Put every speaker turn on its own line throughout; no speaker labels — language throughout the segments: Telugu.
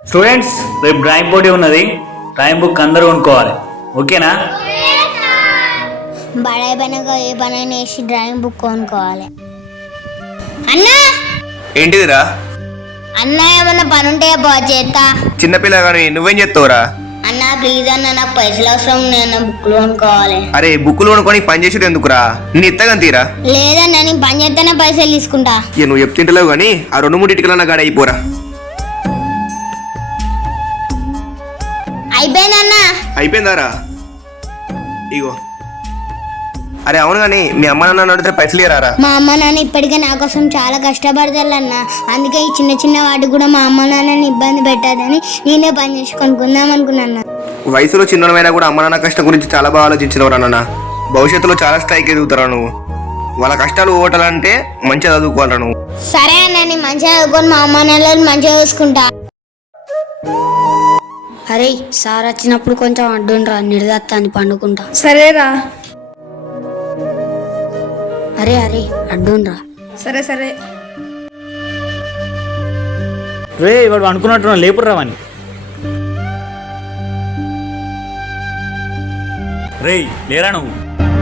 స్టూడెంట్స్ రేపు డ్రాయింగ్ పోటీ ఉన్నది. డ్రాయింగ్ బుక్ అందరూ కొనుక్కోవాలి. ఓకేనా?
బడాయి పైన ఏ పనైనా వేసి డ్రాయింగ్ బుక్ కొనుక్కోవాలి. అన్నా
ఏంటిదిరా?
అన్న ఏమన్నా పని ఉంటే చేస్తా.
చిన్నపిల్ల కానీ నువ్వేం చేస్తావురా?
అన్నా ప్లీజ్ అన్న, నాకు పైసలు అవసరం, నేను బుక్లు కొనుక్కోవాలి.
అరే బుక్కులు కొనుక్కొని పని చేసేది ఎందుకురా? నేను ఇత్తగా తీరా.
లేదన్నా, నేను పని చేస్తేనే పైసలు తీసుకుంటా.
ఇక నువ్వు చెప్తుంటలేవు కానీ ఆ 2-3 ఇటుకలన్న గాడి అయిపోరా.
అయిపోయిందన్నా.
అయిపోయిందారా? ఇగో. అరే అవును కానీ మీ అమ్మ నాన్న అడిగితే పైసలు ఇయ్యరారా?
మా అమ్మ నాన్న ఇప్పటికే నా కోసం చాలా కష్టపడతారన్న. అందుకే ఈ చిన్న చిన్న వాటికి కూడా మా అమ్మ నాన్నని ఇబ్బంది పెట్టదని నేనే పని చేసి కొనుక్కుందాం అనుకున్నాను.
వయసులో చిన్నమైనా కూడా అమ్మ నాన్న కష్టం గురించి చాలా బాగా ఆలోచించినవరా నాన్న. భవిష్యత్తులో చాలా స్థాయికి ఎదుగుతారా నువ్వు. వాళ్ళ కష్టాలు ఓటాలంటే మంచిగా చదువుకోవాలరా నువ్వు.
సరే అన్న, నేను మంచిగా చదువుకొని మా అమ్మ నాన్నని మంచిగా చూసుకుంటా.
అరే సార్ వచ్చినప్పుడు కొంచెం అడ్డుండ్రా, నిడదత్తాన్ని పండుకుంటా.
సరేరా.
అరే అరే అడ్డుండ్రా.
సరే సరే.
రే వాడు అనుకున్నట్టు లేపుర్రా అని. రే లేరా నువ్వు?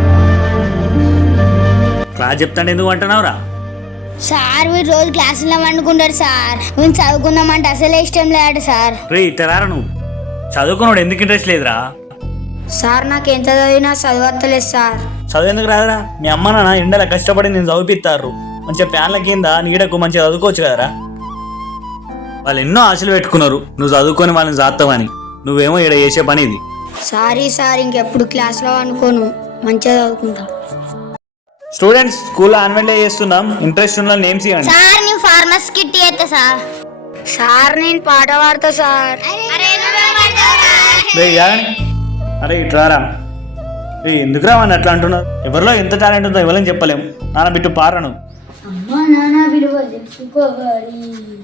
క్లాస్ చెప్తాంటే ఎందుకు అంటున్నావురా?
సార్ వీడు రోజు క్లాసులో వండుకుంటాడు సార్. మేము చదువుకుందామంటే అసలే ఇష్టం లేదు సార్.
రే ఇట్లా నువ్వు చదువుకున్నాడు ఎందుకు ఇంట్రెస్ట్ లేదురా?
సార్ నాకు ఎంత చదివినా చదవత్తలేదు సార్.
చదువు ఎందుకు రాదురా? మీ అమ్మ నాన్న ఎండలా కష్టపడి నేను చదివిపిస్తారు. మంచిగా ఫ్యాన్ల కింద నీడకు మంచిగా చదువుకోవచ్చు కదరా. వాళ్ళు ఎన్నో ఆశలు పెట్టుకున్నారు నువ్వు చదువుకొని వాళ్ళని జాతావని. నువ్వేమో ఇక్కడ చేసే పని ఇది.
సారీ సార్, ఇంకెప్పుడు క్లాస్లో అనుకోను, మంచిగా చదువుకుంటా.
స్టూడెంట్స్ స్కూల్లో యాన్యువల్ డే చేస్తున్నాం. ఇంట్రెస్ట్ ఉన్న నేమ్స్ ఇవ్వండి.
సార్ నేను ఫార్మర్స్ కిట్ చేస్తా సార్.
సార్ నేను పాట పాడతా సార్.
రే యాగని, అరే ఇట్లారా. రే ఎందుకు రావని అట్లా అంటున్నారు? ఎవరిలో ఎంత టాలెంట్ ఉందో ఎవరైనా చెప్పలేము. నాన్న బిట్టు పారను.
అమ్మ నాన్న విలువ తెలుసుకోవాలి,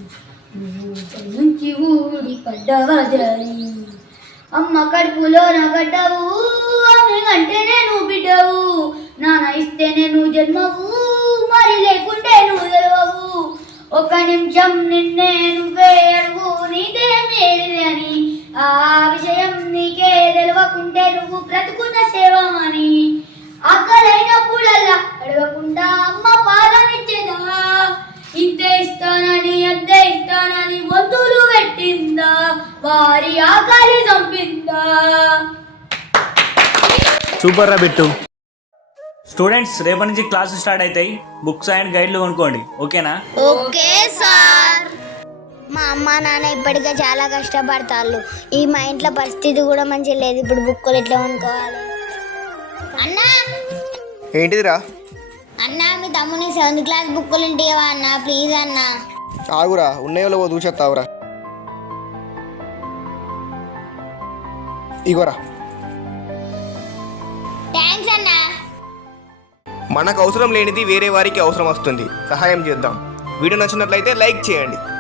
నుంచి ఊడి పడ్డవా జారి. అమ్మ కడుపులో నా గడ్డవు, ఆమె అంటేనే నువ్వు బిడ్డవు. నాన్న ఇస్తేనే నువ్వు జన్మవు, మరి లేకుంటే నువ్వు తెలవవు. ఒక నిమిషం నిన్నే నువ్వే అడుగు, నీదేం ఏది అని. ఆ విషయం నీకే తెలవకుంటే నువ్వు బ్రతుకున్న సేవమని. ఆకలైనప్పుడల్లా అడగకుండా అమ్మ పాలనిచ్చేదా. ఇంతే ఇస్తానని అంతే ఇస్తానని వంతులు పెట్టిందా, వారి ఆకలి చంపిందా.
సూపర్ రా బిట్టు. స్టూడెంట్స్ రేపటి నుంచి క్లాసులు స్టార్ట్ అవుతాయి. బుక్స్ అండ్ గైడ్లు కొనుక్కోండి. ఓకేనా?
Okay sir. మా అమ్మ నాన్న ఇప్పటికే చాలా కష్టపడతారు. ఈ మా ఇంట్లో పరిస్థితి కూడా మంచిగా లేదు. ఇప్పుడు బుక్కులు ఎట్లా కొనుక్కోవాలి? అన్నా
ఏంటిదిరా?
అన్నా మీ తమ్ముని 7th క్లాస్ బుక్కులు ఉంటాయా అన్నా? ప్లీజ్ అన్నా.
ఆగురా, ఉన్నాయో దూచేస్తావురా. ఇగోరా.
థ్యాంక్స్ అన్నా.
మనకు అవసరం లేనిది వేరే వారికి అవసరం వస్తుంది. సహాయం చేద్దాం. వీడియో నచ్చినట్లయితే లైక్ చేయండి.